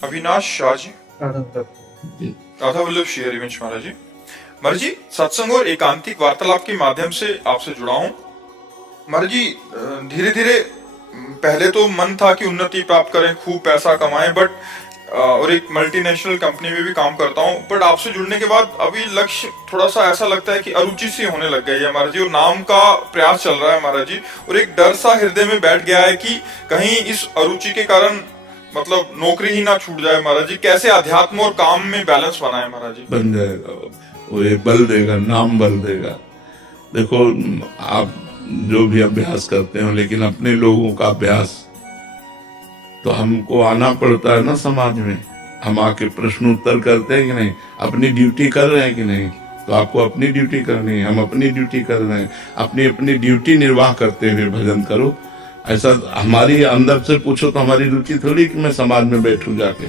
अविनाश शाह जी, जी। राधा वल्लभ श्री हरिवंश महाराज जी। महाराज जी, सत्संग और एकांतिक वार्तालाप के माध्यम से आपसे जुड़ा हूँ। महाराज जी, धीरे धीरे पहले तो मन था कि उन्नति प्राप्त करें, खूब पैसा कमाएं, बट और एक मल्टीनेशनल कंपनी में भी काम करता हूँ, बट आपसे जुड़ने के बाद अभी लक्ष्य थोड़ा सा ऐसा लगता है कि अरुचि सी होने लग गई है महाराज जी, और नाम का प्रयास चल रहा है महाराज जी, और एक डर सा हृदय में बैठ गया है कि कहीं इस अरुचि के कारण मतलब नौकरी ही ना छूट जाए महाराज जी। कैसे अध्यात्म और काम में बैलेंस बनाए महाराज जी? बन जाएगा वो, ये बल देगा, नाम बल देगा। देखो, आप जो भी अभ्यास करते हो, लेकिन अपने लोगों का अभ्यास तो हमको आना पड़ता है ना समाज में। हम आके प्रश्न उत्तर करते हैं कि नहीं, अपनी ड्यूटी कर रहे हैं कि नहीं। तो आपको अपनी ड्यूटी करनी है, हम अपनी ड्यूटी कर रहे हैं। अपनी अपनी ड्यूटी निर्वाह करते हुए भजन करो। ऐसा हमारी अंदर से पूछो तो हमारी रुचि थोड़ी कि मैं समाज में बैठूं जाके।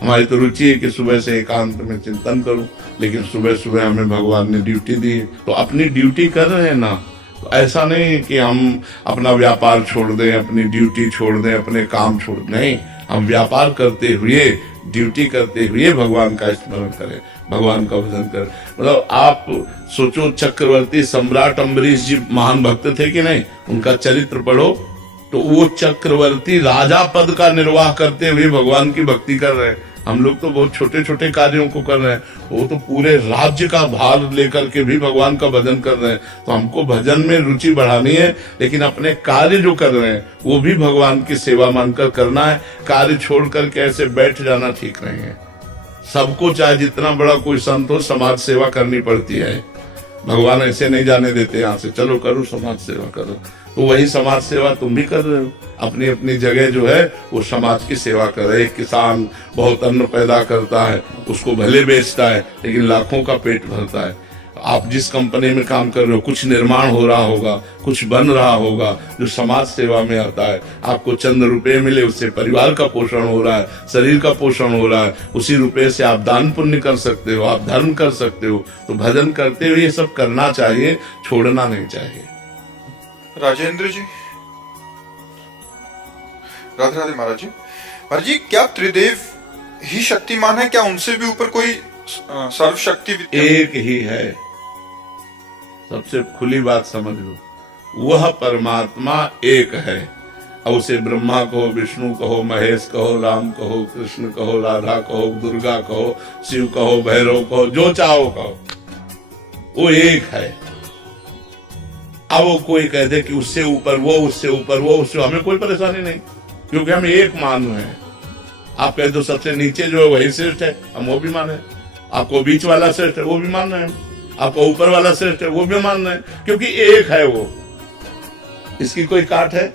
हमारी तो रुचि है कि सुबह से एकांत में चिंतन करूं, लेकिन सुबह सुबह हमें भगवान ने ड्यूटी दी है, तो अपनी ड्यूटी कर रहे हैं ना। तो ऐसा नहीं कि हम अपना व्यापार छोड़ दें, अपनी ड्यूटी छोड़ दें, अपने काम छोड़ दें। नहीं, हम व्यापार करते हुए, ड्यूटी करते हुए भगवान का स्मरण करें, भगवान का भजन करें। मतलब आप सोचो, चक्रवर्ती सम्राट अम्बरीश जी महान भक्त थे कि नहीं? उनका चरित्र पढ़ो तो वो चक्रवर्ती राजा पद का निर्वाह करते हुए भगवान की भक्ति कर रहे हैं। हम लोग तो बहुत छोटे छोटे कार्यों को कर रहे हैं, वो तो पूरे राज्य का भार लेकर के भी भगवान का भजन कर रहे हैं। तो हमको भजन में रुचि बढ़ानी है, लेकिन अपने कार्य जो कर रहे हैं वो भी भगवान की सेवा मानकर करना है। कार्य छोड़ करके ऐसे बैठ जाना ठीक नहीं है। सबको, चाहे जितना बड़ा कोई संत हो, समाज सेवा करनी पड़ती है। भगवान ऐसे नहीं जाने देते यहाँ से, चलो करो समाज सेवा करो। तो वही समाज सेवा तुम भी कर रहे हो। अपनी अपनी जगह जो है वो समाज की सेवा कर रहे। एक किसान बहुत अन्न पैदा करता है, उसको भले बेचता है, लेकिन लाखों का पेट भरता है। आप जिस कंपनी में काम कर रहे हो, कुछ निर्माण हो रहा होगा, कुछ बन रहा होगा जो समाज सेवा में आता है। आपको चंद रुपए मिले, उससे परिवार का पोषण हो रहा है, शरीर का पोषण हो रहा है। उसी रुपए से आप दान पुण्य कर सकते हो, आप धर्म कर सकते हो। तो भजन करते हुए ये सब करना चाहिए, छोड़ना नहीं चाहिए। राजेंद्र जी, राधे राधे महाराज जी। महाराज जी, क्या त्रिदेव ही शक्तिमान है? क्या उनसे भी ऊपर कोई सर्वशक्ति एक ही है? सबसे खुली बात समझ लो, वह परमात्मा एक है। अब उसे ब्रह्मा कहो, विष्णु कहो, महेश कहो, राम कहो, कृष्ण कहो, राधा कहो, दुर्गा कहो, शिव कहो, भैरव कहो, जो चाहो कहो, वो एक है। अब वो कोई कह दे कि उससे ऊपर वो, उससे ऊपर वो, उससे, हमें कोई परेशानी नहीं, क्योंकि हम एक मान रहे हैं। आप कह दो सबसे नीचे जो है वही श्रेष्ठ है, हम वो भी मान रहे हैं। आपको बीच वाला श्रेष्ठ है, वो भी मान रहे हैं। आपको ऊपर वाला श्रेष्ठ है, वो भी मान रहे हैं, क्योंकि एक है वो। इसकी कोई काट है?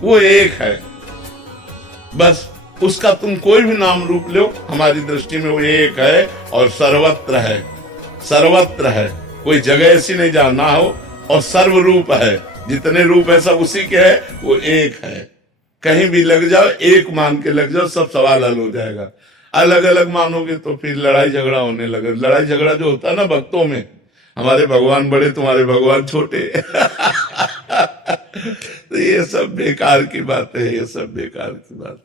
वो एक है। बस उसका तुम कोई भी नाम रूप लो, हमारी दृष्टि में वो एक है और सर्वत्र है। सर्वत्र है, कोई जगह ऐसी नहीं जहां ना हो, और सर्वरूप है। जितने रूप है सब उसी के है, वो एक है। कहीं भी लग जाओ, एक मान के लग जाओ, सब सवाल हल हो जाएगा। अलग अलग मानोगे तो फिर लड़ाई झगड़ा होने लगे। लड़ाई झगड़ा जो होता है ना भक्तों में, हमारे भगवान बड़े, तुम्हारे भगवान छोटे। तो ये सब बेकार की बात है, ये सब बेकार की बात।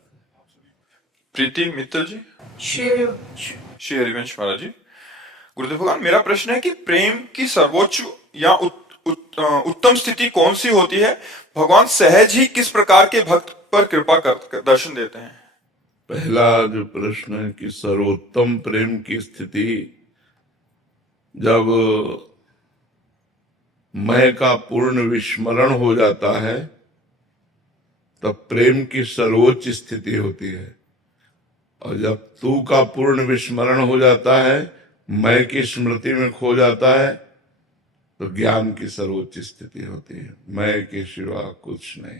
प्रीति मित्तल जी, श्री हरिवंश महाराज जी। गुरुदेव भगवान, मेरा प्रश्न है कि प्रेम की सर्वोच्च या उत्तम स्थिति कौन सी होती है? भगवान सहज ही किस प्रकार के भक्त पर कृपा कर दर्शन देते हैं? पहला जो प्रश्न है कि सर्वोत्तम प्रेम की स्थिति, जब मैं का पूर्ण विस्मरण हो जाता है, तब प्रेम की सर्वोच्च स्थिति होती है। और जब तू का पूर्ण विस्मरण हो जाता है, मैं की स्मृति में खो जाता है, तो ज्ञान की सर्वोच्च स्थिति होती है। मैं के सिवा कुछ नहीं।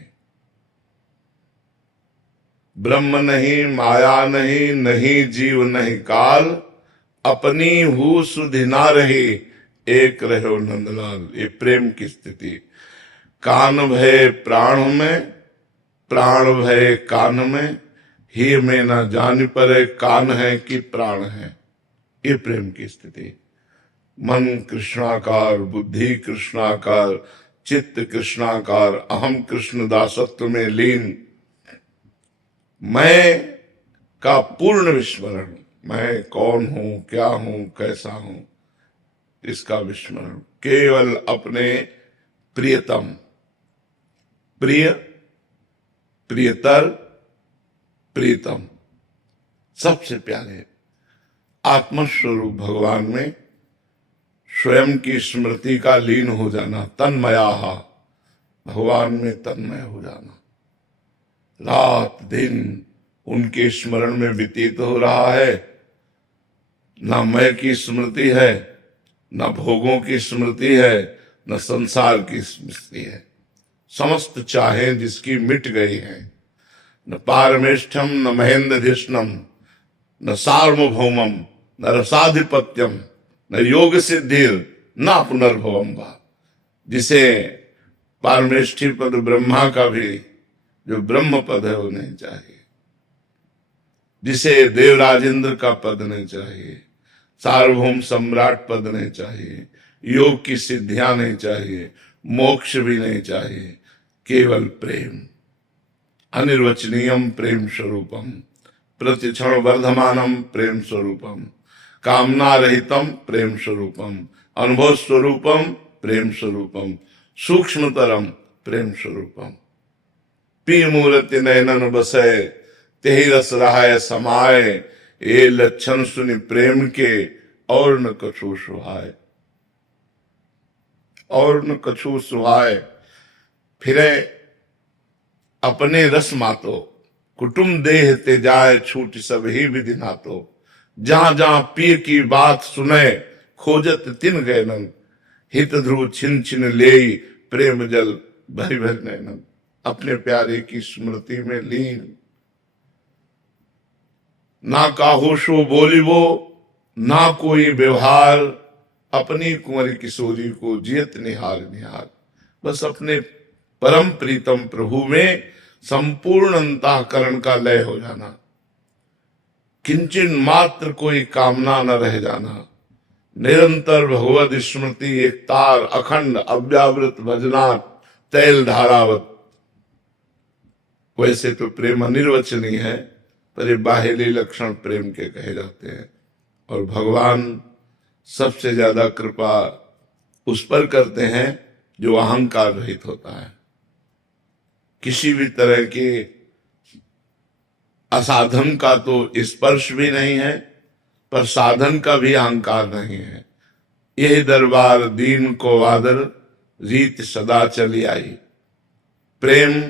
ब्रह्म नहीं, माया नहीं, नहीं जीव नहीं काल, अपनी हूँ सुधि ना रही, एक रहो नंदलाल। ये प्रेम की स्थिति। कान भय प्राण में, प्राण भय कान में, ही में न जान परे, कान है कि प्राण है। ये प्रेम की स्थिति। मन कृष्णाकार, बुद्धि कृष्णाकार, चित्त कृष्णाकार, अहम कृष्ण दासत्व में लीन। मैं का पूर्ण विस्मरण, मैं कौन हूं, क्या हूं, कैसा हूं, इसका विस्मरण, केवल अपने प्रियतम, प्रिय, प्रियतर, प्रीतम, सबसे प्यारे आत्मस्वरूप भगवान में स्वयं की स्मृति का लीन हो जाना, तन्मया, भगवान में तन्मय हो जाना, रात दिन उनके स्मरण में व्यतीत हो रहा है। न मैं की स्मृति है, न भोगों की स्मृति है, न संसार की स्मृति है। समस्त चाहे जिसकी मिट गई हैं, न पारमेष्ठम, न महेंद्रधिष्णम, न सार्वभौमम, न रसाधिपत्यम, न योग सिद्धिर, न पुनर्भवम वा। जिसे पारमेष्ठी पद ब्रह्मा का भी जो ब्रह्म पद है वो नहीं चाहिए, जिसे देवराजेंद्र का पद नहीं चाहिए, सार्वभौम सम्राट पद नहीं चाहिए, योग की सिद्धियां नहीं चाहिए, मोक्ष भी नहीं चाहिए, केवल प्रेम, अनिर्वचनीयम प्रेम स्वरूपम, प्रतिक्षण वर्धमानम प्रेम स्वरूपम, कामना रहितम प्रेम स्वरूपम, अनुभव स्वरूपम प्रेम स्वरूपम, सूक्ष्मतरम प्रेम स्वरूपम। पी मूर्ति नयनन बसे, तेहि रस रहाय समाये, ये लक्षण सुनि प्रेम के, और न कछु सुहाय, और न कछु सुहाय। फिरे अपने रस मातो, कुटुम देह ते जाय, छूट सब ही विधि नातो। जहां जहां पीर की बात सुने, खोजत तिन गैनन, हित ध्रुव छिन छिन लेई, प्रेम जल भरी भरी नैनन। अपने प्यारे की स्मृति में लीन, ना काहोशो बोली वो, ना कोई व्यवहार, अपनी कुंवरी किशोरी को जियत निहार निहार। बस अपने परम प्रीतम प्रभु में संपूर्ण अंतःकरण का लय हो जाना, किंचन मात्र कोई कामना न रह जाना, निरंतर भगवत स्मृति एक तार अखंड अव्यावृत भजना, तैल धारावत। वैसे तो प्रेम अनिर्वचनीय है, पर ये बाहेली लक्षण प्रेम के कहे जाते हैं। और भगवान सबसे ज्यादा कृपा उस पर करते हैं जो अहंकार रहित होता है, किसी भी तरह के असाधन का तो स्पर्श भी नहीं है, पर साधन का भी अहंकार नहीं है। यही दरबार दीन को आदर, रीत सदा चली आई। प्रेम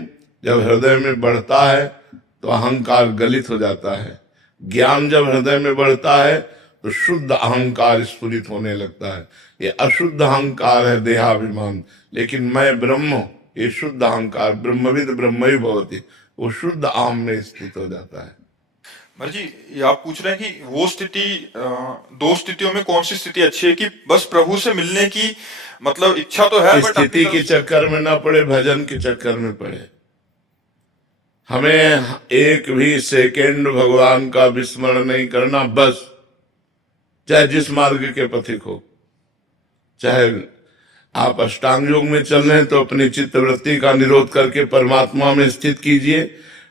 जब हृदय में बढ़ता है तो अहंकार गलित हो जाता है, ज्ञान जब हृदय में बढ़ता है तो शुद्ध अहंकार स्फुरित होने लगता है। ये अशुद्ध अहंकार है देहाभिमान, लेकिन मैं ब्रह्म हूं, ये शुद्ध अहंकार ब्रह्मविद ब्रह्म ही भवति, वो शुद्ध आम में स्थित हो जाता है। महाराज जी, ये आप पूछ रहे हैं कि वो स्थिति, दो स्थितियों में कौन सी स्थिति अच्छी है? कि बस प्रभु से मिलने की मतलब इच्छा तो है, स्थिति के चक्कर में ना पड़े, भजन के चक्कर में पड़े। हमें एक भी सेकेंड भगवान का विस्मरण नहीं करना, बस चाहे जिस मार्ग के पथिक हो। चाहे आप अष्टांग योग में चल रहे हैं तो अपनी चित्त वृत्ति का निरोध करके परमात्मा में स्थित कीजिए,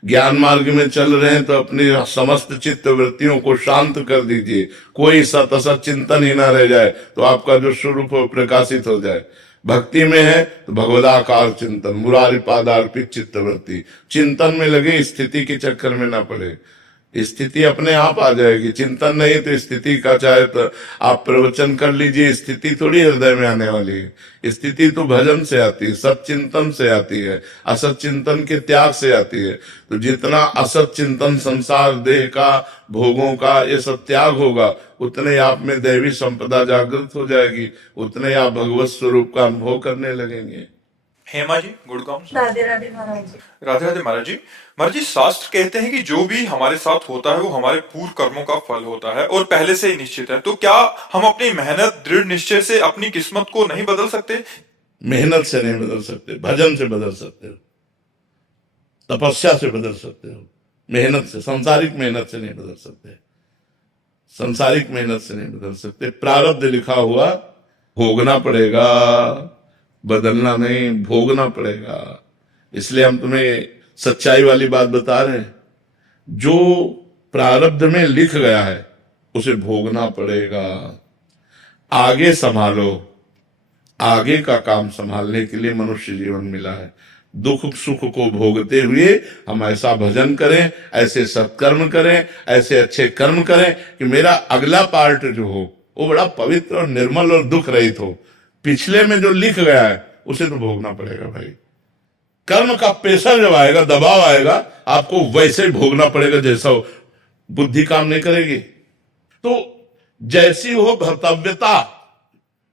ज्ञान मार्ग में चल रहे हैं तो अपनी समस्त चित्त वृत्तियों को शांत कर दीजिए, कोई सत असत चिंतन ही ना रह जाए, तो आपका जो स्वरूप हो प्रकाशित हो जाए। भक्ति में है तो भगवदाकार चिंतन, मुरारी पादार्पित चित्त वृत्ति, चिंतन में लगे, स्थिति के चक्कर में ना पड़े। स्थिति अपने आप आ जाएगी, चिंतन नहीं तो स्थिति का चाहे तो आप प्रवचन कर लीजिए, स्थिति थोड़ी हृदय में आने वाली है। स्थिति तो भजन से आती है, सत चिंतन से आती है, असत चिंतन के त्याग से आती है। तो जितना असत चिंतन संसार देह का, भोगों का, ये सब त्याग होगा, उतने आप में दैवी संपदा जागृत हो जाएगी, उतने आप भगवत स्वरूप का अनुभव करने लगेंगे। हेमा जी गुड़गांव से। राधे राधे महाराज जी। राधे राधे महाराज जी। महाराज जी, शास्त्र कहते हैं कि जो भी हमारे साथ होता है वो हमारे पूर्व कर्मों का फल होता है और पहले से ही निश्चित है। तो क्या हम अपनी मेहनत, दृढ़ निश्चय से अपनी किस्मत को नहीं बदल सकते? मेहनत से नहीं बदल सकते, भजन से बदल सकते हो, तपस्या से बदल सकते हो, मेहनत से, सांसारिक मेहनत से नहीं बदल सकते, सांसारिक मेहनत से नहीं बदल सकते। प्रारब्ध लिखा हुआ भोगना पड़ेगा, बदलना नहीं, भोगना पड़ेगा। इसलिए हम तुम्हें सच्चाई वाली बात बता रहे हैं। जो प्रारब्ध में लिख गया है उसे भोगना पड़ेगा। आगे संभालो, आगे का काम संभालने के लिए मनुष्य जीवन मिला है। दुख सुख को भोगते हुए हम ऐसा भजन करें, ऐसे सत्कर्म करें, ऐसे अच्छे कर्म करें कि मेरा अगला पार्ट जो हो वो बड़ा पवित्र और निर्मल और दुख रहित हो। पिछले में जो लिख गया है उसे तो भोगना पड़ेगा भाई। कर्म का प्रेशर जब आएगा, दबाव आएगा, आपको वैसे ही भोगना पड़ेगा जैसा हो। बुद्धि काम नहीं करेगी। तो जैसी हो भर्तव्यता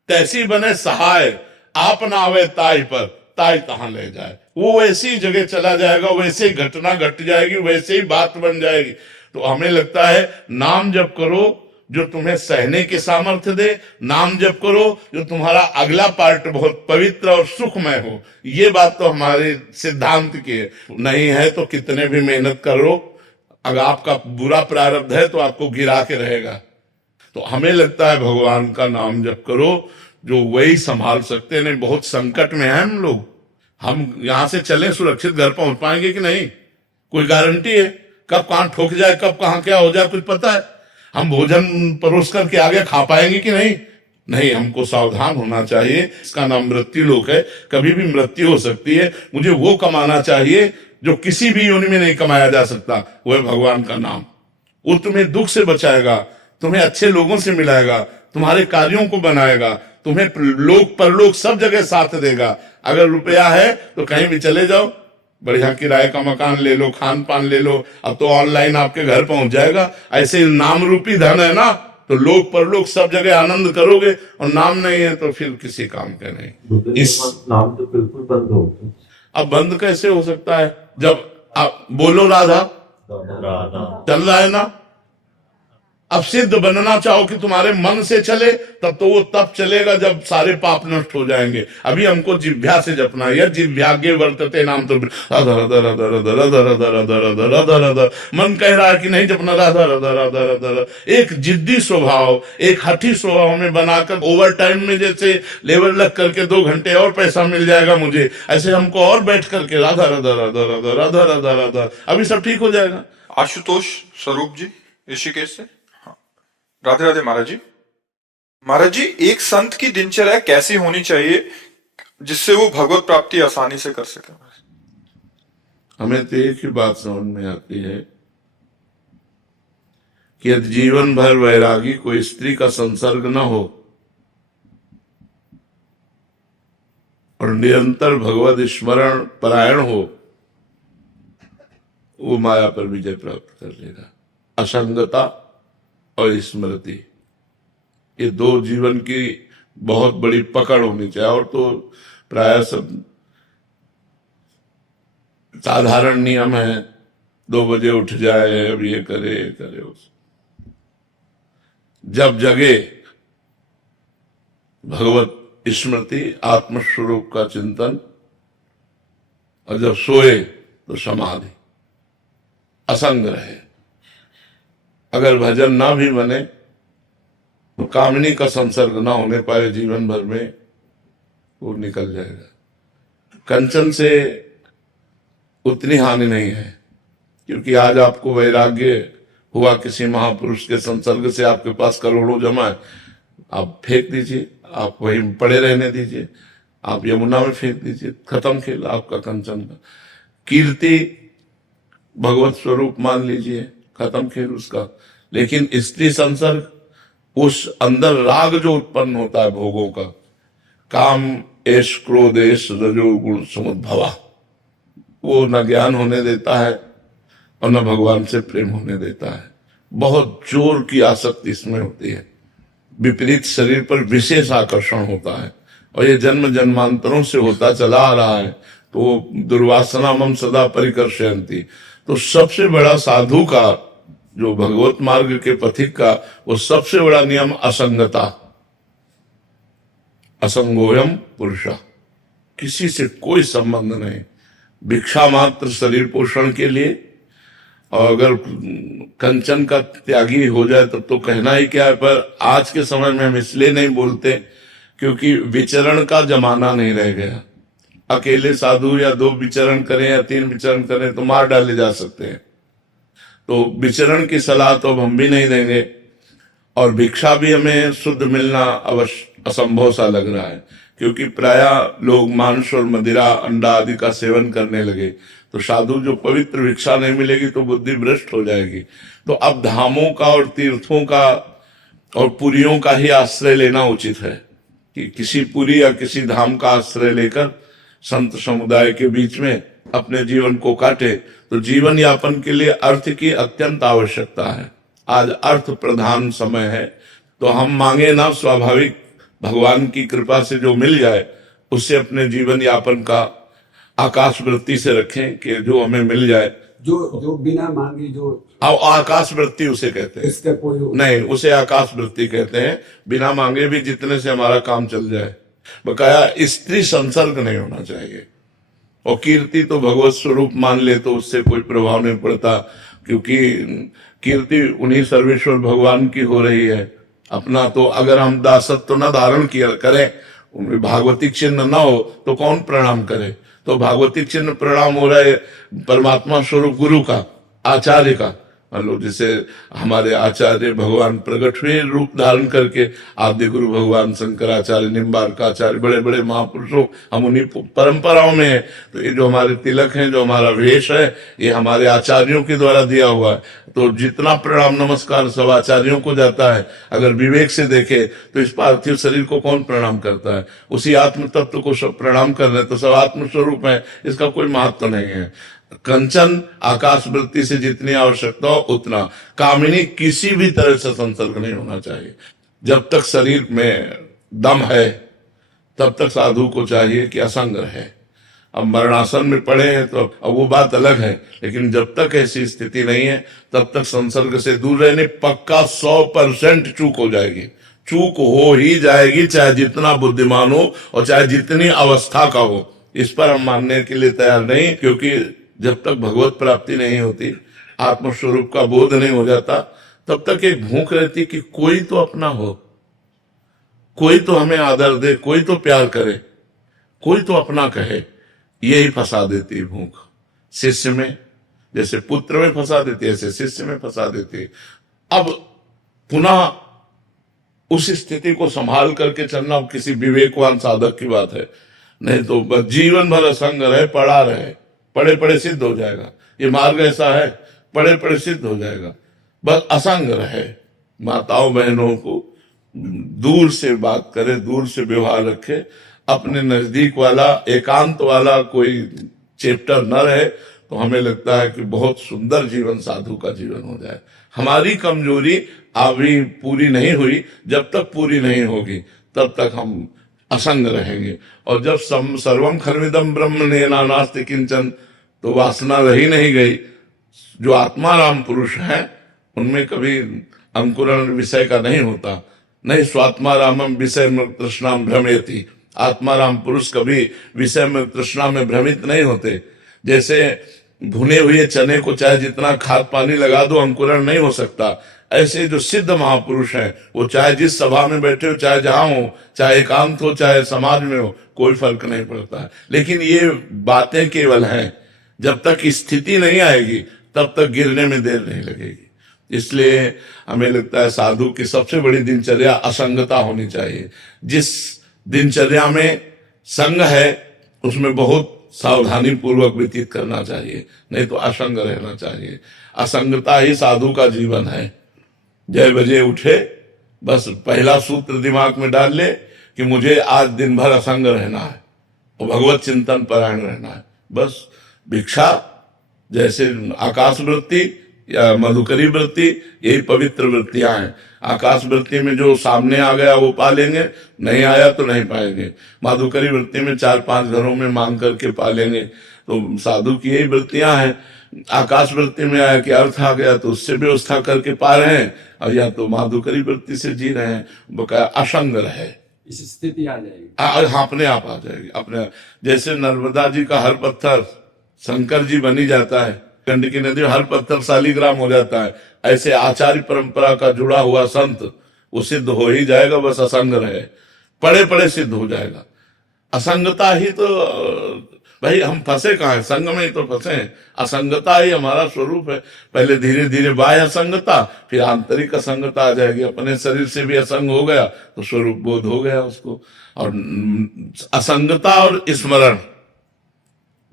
तैसी बने सहाय, आप ना आवे ताई पर ताई तहां ले जाए। वो वैसी जगह चला जाएगा, वैसे ही घटना घट जाएगी, वैसे ही बात बन जाएगी। तो हमें लगता है नाम जप करो जो तुम्हें सहने के सामर्थ्य दे, नाम जप करो जो तुम्हारा अगला पार्ट बहुत पवित्र और सुखमय हो। ये बात तो हमारे सिद्धांत की है। नहीं है तो कितने भी मेहनत करो, अगर आपका बुरा प्रारब्ध है तो आपको गिरा के रहेगा। तो हमें लगता है भगवान का नाम जप करो जो वही संभाल सकते हैं। नहीं, बहुत संकट में है हम लोग। हम यहां से चले सुरक्षित घर पहुंच पाएंगे कि नहीं, कोई गारंटी है? कब कहां ठोक जाए, कब कहां क्या हो जाए, कुछ पता है? हम भोजन परोस करके आगे खा पाएंगे कि नहीं? नहीं, हमको सावधान होना चाहिए। इसका नाम मृत्यु लोक है, कभी भी मृत्यु हो सकती है। मुझे वो कमाना चाहिए जो किसी भी योनि में नहीं कमाया जा सकता, वो है भगवान का नाम। वो तुम्हें दुख से बचाएगा, तुम्हें अच्छे लोगों से मिलाएगा, तुम्हारे कार्यों को बनाएगा, तुम्हें लोक परलोक सब जगह साथ देगा। अगर रुपया है तो कहीं भी चले जाओ, बढ़िया किराए का मकान ले लो, खान पान ले लो, अब तो ऑनलाइन आपके घर पहुंच जाएगा। ऐसे नाम रूपी धन है ना, तो लोक परलोक सब जगह आनंद करोगे। और नाम नहीं है तो फिर किसी काम के नहीं। इस नाम तो बिल्कुल बंद हो गया। अब बंद कैसे हो सकता है जब आप बोलो राधा चल रहा है ना। अब सिद्ध बनना चाहो कि तुम्हारे मन से चले, तब तो वो तब चलेगा जब सारे पाप नष्ट हो जाएंगे। अभी हमको जिह्वा से जपना है। जिह्वाग्ये वर्तते नाम तो राधा राधा राधा राधा राधा राधा राधा राधा राधा राधा। मन कह रहा है कि नहीं जपना राधा राधा राधा राधा राधा। एक जिद्दी स्वभाव, एक हठी स्वभाव में बनाकर ओवर टाइम में जैसे लेबर लग करके 2 घंटे और पैसा मिल जाएगा मुझे, ऐसे हमको और बैठ करके राधा राधा राधा राधा राधा राधा राधा, अभी सब ठीक हो जाएगा। आशुतोष स्वरूप जी ऋषिकेश से। राधे राधे महाराज जी। महाराज जी, एक संत की दिनचर्या कैसी होनी चाहिए जिससे वो भगवत प्राप्ति आसानी से कर सके? हमें तो एक ही बात समझ में आती है कि यदि जीवन भर वैरागी को स्त्री का संसर्ग न हो और निरंतर भगवत स्मरण परायण हो, वो माया पर विजय प्राप्त कर लेगा। असंगता और स्मृति, ये 2 जीवन की बहुत बड़ी पकड़ होनी चाहिए। और तो प्राय सब साधारण नियम है, 2 बजे उठ जाए, अब ये करे उस। जब जगे भगवत स्मृति, आत्मस्वरूप का चिंतन, और जब सोए तो समाधि, असंग रहे। अगर भजन ना भी बने तो कामनी का संसर्ग ना होने पाए जीवन भर में, वो निकल जाएगा। कंचन से उतनी हानि नहीं है, क्योंकि आज आपको वैराग्य हुआ किसी महापुरुष के संसर्ग से, आपके पास करोड़ों जमा है, आप फेंक दीजिए, आप वहीं पड़े रहने दीजिए, आप यमुना में फेंक दीजिए, खत्म खेल आपका कंचन का। कीर्ति भगवत स्वरूप मान लीजिए, खत्म खेल उसका। लेकिन स्त्री संसर्ग, उस अंदर राग जो उत्पन्न होता है भोगों का, काम ऐश क्रोध ऐश रजोगुण समुद्भवा, वो न ज्ञान होने देता है और न भगवान से प्रेम होने देता है। बहुत जोर की आसक्ति इसमें होती है। विपरीत शरीर पर विशेष आकर्षण होता है, और ये जन्म जन्मांतरों से होता चला आ रहा है। तो दुर्वासना मम सदा परिकर्षयन्ति। तो सबसे बड़ा साधु का, जो भगवत मार्ग के पथिक का, वो सबसे बड़ा नियम असंगता। असंगोयम पुरुषा, किसी से कोई संबंध नहीं, भिक्षा मात्र शरीर पोषण के लिए। और अगर कंचन का त्यागी हो जाए तब तो कहना ही क्या है। पर आज के समय में हम इसलिए नहीं बोलते क्योंकि विचरण का जमाना नहीं रह गया। अकेले साधु या 2 विचरण करें या 3 विचरण करें तो मार डाले जा सकते हैं। तो विचरण की सलाह तो अब हम भी नहीं देंगे, और भिक्षा भी हमें शुद्ध मिलना अवश्य असंभव सा लग रहा है, क्योंकि प्रायः लोग मांस और मदिरा अंडा आदि का सेवन करने लगे, तो साधु जो पवित्र भिक्षा नहीं मिलेगी तो बुद्धि भ्रष्ट हो जाएगी। तो अब धामों का और तीर्थों का और पुरियों का ही आश्रय लेना उचित है, कि किसी पुरी या किसी धाम का आश्रय लेकर संत समुदाय के बीच में अपने जीवन को काटे। तो जीवन यापन के लिए अर्थ की अत्यंत आवश्यकता है। आज अर्थ प्रधान समय है, तो हम मांगे ना, स्वाभाविक भगवान की कृपा से जो मिल जाए उससे अपने जीवन यापन का आकाश वृत्ति से रखें कि जो हमें मिल जाए। जो बिना मांगी जो आकाश वृत्ति उसे कहते हैं, इसका कोई नहीं, उसे आकाश वृत्ति कहते हैं। बिना मांगे भी जितने से हमारा काम चल जाए। बकाया स्त्री संसर्ग नहीं होना चाहिए, और कीर्ति तो भगवत स्वरूप मान ले तो उससे कोई प्रभाव नहीं पड़ता, क्योंकि कीर्ति उन्हीं सर्वेश्वर भगवान की हो रही है। अपना तो अगर हम दासत्व न धारण किया करें, उनमें भागवतिक चिन्ह न हो तो कौन प्रणाम करे। तो भागवतिक चिन्ह प्रणाम हो रहा है परमात्मा स्वरूप गुरु का, आचार्य का। मान लो जैसे हमारे आचार्य भगवान प्रकट हुए रूप धारण करके, आद्य गुरु भगवान शंकराचार्य, निम्बार्काचार्य, बड़े बड़े महापुरुषों, हम उन्हीं परंपराओं में है। तो ये जो हमारे तिलक हैं, जो हमारा वेश है, ये हमारे आचार्यों के द्वारा दिया हुआ है। तो जितना प्रणाम नमस्कार सब आचार्यों को जाता है। अगर विवेक से देखे तो इस पार्थिव शरीर को कौन प्रणाम करता है? उसी आत्म तत्व को सब प्रणाम कर रहे हैं, तो सब आत्म स्वरूप है, इसका कोई महत्व नहीं है। कंचन आकाश वृत्ति से जितनी आवश्यकता हो उतना, कामिनी किसी भी तरह से संसर्ग नहीं होना चाहिए। जब तक शरीर में दम है तब तक साधु को चाहिए कि असंग रहे। अब मरणासन में पड़े हैं तो अब वो बात अलग है, लेकिन जब तक ऐसी स्थिति नहीं है तब तक संसर्ग से दूर रहने। पक्का 100% चूक हो जाएगी, चूक हो ही जाएगी, चाहे जितना बुद्धिमान हो और चाहे जितनी अवस्था का हो। इस पर हम मानने के लिए तैयार नहीं, क्योंकि जब तक भगवत प्राप्ति नहीं होती, आत्मस्वरूप का बोध नहीं हो जाता, तब तक एक भूख रहती कि कोई तो अपना हो, कोई तो हमें आदर दे, कोई तो प्यार करे, कोई तो अपना कहे। यही फंसा देती है भूख। शिष्य में जैसे पुत्र में फंसा देती है, ऐसे शिष्य में फंसा देती है। अब पुनः उस स्थिति को संभाल करके चलना किसी विवेकवान साधक की बात है, नहीं तो बस जीवन भर असंग रहे, पड़ा रहे, पड़े पड़े सिद्ध हो जाएगा। ये मार्ग ऐसा है, पड़े पड़े सिद्ध हो जाएगा। बस असंग रहे। माताओं बहनों को दूर से बात करे, दूर से व्यवहार रखे, अपने नजदीक वाला एकांत वाला कोई चैप्टर न रहे, तो हमें लगता है कि बहुत सुंदर जीवन साधु का जीवन हो जाए। हमारी कमजोरी अभी पूरी नहीं हुई, जब तक पूरी नहीं होगी तब तक हम असंग रहेंगे। और जब सर्वम खलविदम ब्रह्म नास्ति किंचन, तो वासना रही नहीं गई। जो आत्माराम पुरुष हैं उनमें कभी अंकुरण विषय का नहीं होता। नहीं स्वात्मारामम विषय में तृष्णा भ्रमेति, आत्माराम पुरुष कभी विषय में तृष्णा में भ्रमित नहीं होते। जैसे भुने हुए चने को चाहे जितना खाद पानी लगा दो अंकुरण नहीं हो सकता, ऐसे जो सिद्ध महापुरुष हैं वो चाहे जिस सभा में बैठे हो, चाहे जहां हो, चाहे एकांत हो, चाहे समाज में हो, कोई फर्क नहीं पड़ता है। लेकिन ये बातें केवल हैं, जब तक स्थिति नहीं आएगी तब तक गिरने में देर नहीं लगेगी। इसलिए हमें लगता है साधु की सबसे बड़ी दिनचर्या असंगता होनी चाहिए। जिस दिनचर्या में संग है उसमें बहुत सावधानी पूर्वक व्यतीत करना चाहिए, नहीं तो असंग रहना चाहिए। असंगता ही साधु का जीवन है। जय बजे उठे, बस पहला सूत्र दिमाग में डाल ले कि मुझे आज दिन भर असंग रहना है और भगवत चिंतन परायण रहना है। बस भिक्षा जैसे आकाश वृत्ति या मधुकरी वृत्ति, यही पवित्र वृत्तियां हैं। आकाश वृत्ति में जो सामने आ गया वो पा लेंगे, नहीं आया तो नहीं पाएंगे। मधुकरी वृत्ति में 4-5 घरों में मांग करके पा लेंगे। तो साधु की यही वृत्तियां हैं। आकाश वृत्ति में आया कि अर्थ आ गया तो उससे व्यवस्था करके पा रहे हैं, और या तो मधुकरी वृत्ति से जी रहे हैं। बकाया असंग रहे, इस स्थिति आ जाएगी। हाँ, अपने आप आ जाएगी। अपने जैसे नर्मदा जी का हर पत्थर शंकर जी बनी जाता है, कंड की नदी हर पत्थर शालिग्राम हो जाता है, ऐसे आचार्य परंपरा का जुड़ा हुआ संत वो सिद्ध हो ही जाएगा। बस असंग रहे, पड़े पड़े सिद्ध हो जाएगा। असंगता ही तो भाई हम फंसे कहाँ हैं? संग में ही तो फंसे हैं। असंगता ही हमारा स्वरूप है। पहले धीरे धीरे बाह्य असंगता, फिर आंतरिक असंगता आ जाएगी। अपने शरीर से भी असंग हो गया तो स्वरूप बोध हो गया उसको। और असंगता और स्मरण,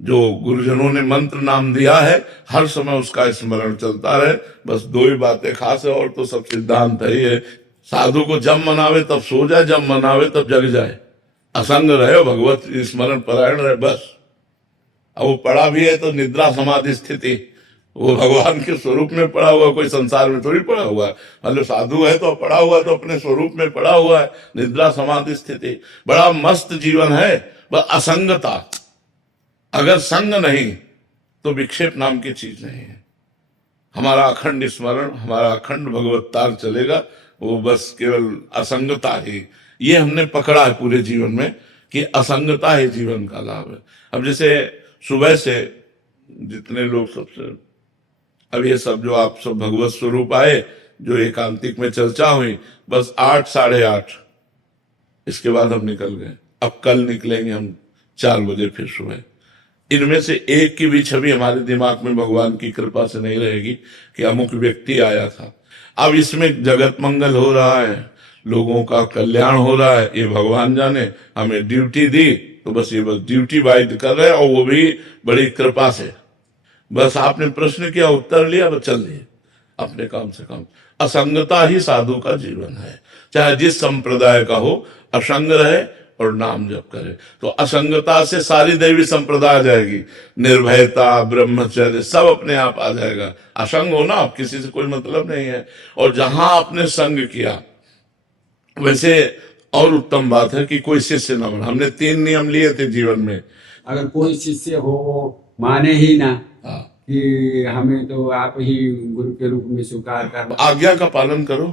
जो गुरुजनों ने मंत्र नाम दिया है, हर समय उसका स्मरण चलता रहे। बस दो ही बातें खास है, और तो सब सिद्धांत है ही है। साधु को जब मनावे तब सो जाए, जब मनावे तब जग जाए। असंग रहे, भगवत स्मरण परायण रहे, बस। अब वो पड़ा भी है तो निद्रा समाधि स्थिति, वो भगवान के स्वरूप में पड़ा हुआ, कोई संसार में थोड़ी पड़ा हुआ है। मतलब साधु है तो पड़ा हुआ, तो अपने स्वरूप में पड़ा हुआ है, निद्रा समाधि स्थिति। बड़ा मस्त जीवन है, बस असंगता। अगर संग नहीं तो विक्षेप नाम की चीज नहीं है। हमारा अखंड स्मरण, हमारा अखंड भगवत तार चलेगा, वो बस केवल असंगता ही। ये हमने पकड़ा है पूरे जीवन में कि असंगता ही जीवन का लाभ है। अब जैसे सुबह से जितने लोग सबसे, अब ये सब जो आप सब भगवत स्वरूप आए, जो एकांतिक में चर्चा हुई, बस 8, 8:30 इसके बाद हम निकल गए। अब कल निकलेंगे हम 4 बजे फिर सुबह। इनमें से एक की भी छवि हमारे दिमाग में भगवान की कृपा से नहीं रहेगी कि अमुक व्यक्ति आया था। अब इसमें जगत मंगल हो रहा है, लोगों का कल्याण हो रहा है, ये भगवान जाने। हमें ड्यूटी दी तो बस ये बस ड्यूटी वाइड कर रहे हैं, और वो भी बड़ी कृपा से। बस आपने प्रश्न किया, उत्तर लिया, बस चल दिए अपने काम से काम। असंगता ही साधु का जीवन है, चाहे जिस संप्रदाय का हो, असंग रहे और नाम जप करे। तो असंगता से सारी दैवी संप्रदाय आ जाएगी। निर्भयता, ब्रह्मचर्य सब अपने आप आ जाएगा। असंग हो ना, आप किसी से कोई मतलब नहीं है। और जहां आपने संग किया, वैसे और उत्तम बात है कि कोई शिष्य न बना। हमने 3 नियम लिए थे जीवन में। अगर कोई शिष्य हो माने ही ना हाँ। कि हमें तो आप ही गुरु के रूप में स्वीकार कर, आज्ञा का पालन करो,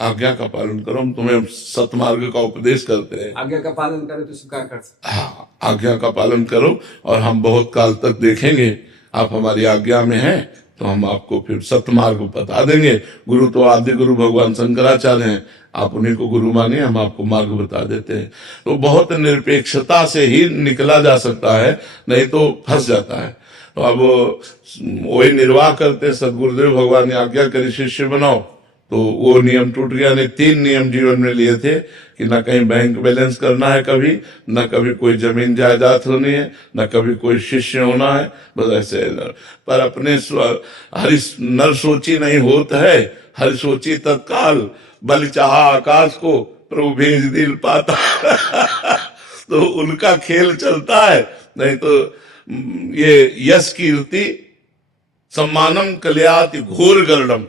आज्ञा का पालन करो। हम तुम्हें सतमार्ग का उपदेश करते हैं। आज्ञा का पालन करे तो स्वीकार कर सकते। हाँ, आज्ञा का पालन करो, और हम बहुत काल तक देखेंगे आप हमारी आज्ञा में हैं, तो हम आपको फिर सतमार्ग बता देंगे। गुरु तो आदि गुरु भगवान शंकराचार्य हैं, आप उन्हीं को गुरु मानिए, हम आपको मार्ग बता देते हैं। तो बहुत निरपेक्षता से ही निकला जा सकता है, नहीं तो फंस जाता है। तो अब वही निर्वाह करते, सदगुरुदेव भगवान ने आज्ञा करी शिष्य बनाओ, तो वो नियम टूट गया। ने 3 नियम जीवन में लिए थे कि न कहीं बैंक बैलेंस करना है कभी, न कभी कोई जमीन जायदाद होनी है, न कभी कोई शिष्य होना है, बस ऐसे। पर अपने हरि नर सोची नहीं होत है, हरि सोची तत्काल, बल चाहा आकाश को प्रभु भेज दिल पाता। तो उनका खेल चलता है। नहीं तो ये यश कीर्ति सम्मानम कल्याति घोर गर्णम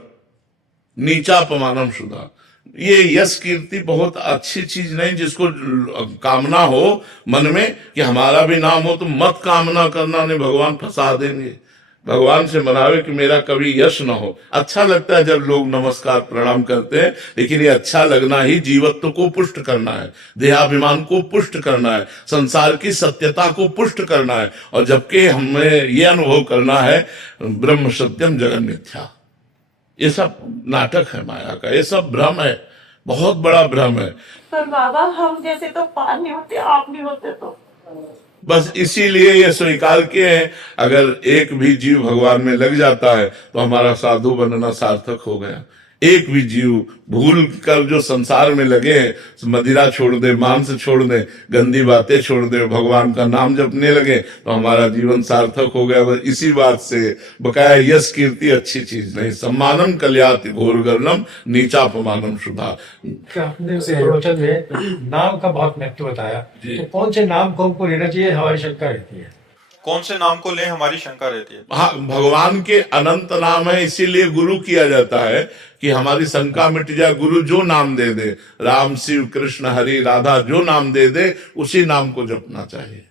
नीचा पमानम सुधा, ये यश कीर्ति बहुत अच्छी चीज नहीं। जिसको कामना हो मन में कि हमारा भी नाम हो, तो मत कामना करना, नहीं भगवान फंसा देंगे। भगवान से मनावे कि मेरा कभी यश ना हो। अच्छा लगता है जब लोग नमस्कार प्रणाम करते हैं, लेकिन ये अच्छा लगना ही जीवत्व को पुष्ट करना है, देहाभिमान को पुष्ट करना है, संसार की सत्यता को पुष्ट करना है। और जबकि हमें ये अनुभव करना है ब्रह्म सत्यम जगन मिथ्या, ये सब नाटक है माया का, ये सब भ्रम है, बहुत बड़ा भ्रम है। पर बाबा हम जैसे तो पार नहीं होते, आप नहीं होते तो। बस इसीलिए ये स्वीकार किए हैं, अगर एक भी जीव भगवान में लग जाता है तो हमारा साधु बनना सार्थक हो गया। एक भी जीव भूल कर जो संसार में लगे हैं, मदिरा छोड़ दे, मांस छोड़ दे, गंदी बातें छोड़ दे, भगवान का नाम जपने लगे, तो हमारा जीवन सार्थक हो गया। बस इसी बात से बकाया यश कीर्ति अच्छी चीज नहीं। सम्मानम कल्याति घोर गर्णम नीचा अपमानम शुभा। आपने उस प्रवचन में नाम का बहुत महत्व बताया, तो कौन से नाम को हमको लेना चाहिए, हमारी शंका रहती है। कौन से नाम को लें, हमारी शंका रहती है। हाँ, भगवान के अनंत नाम है, इसीलिए गुरु किया जाता है कि हमारी शंका मिट जाए। गुरु जो नाम दे दे, राम शिव कृष्ण हरि राधा, जो नाम दे दे उसी नाम को जपना चाहिए।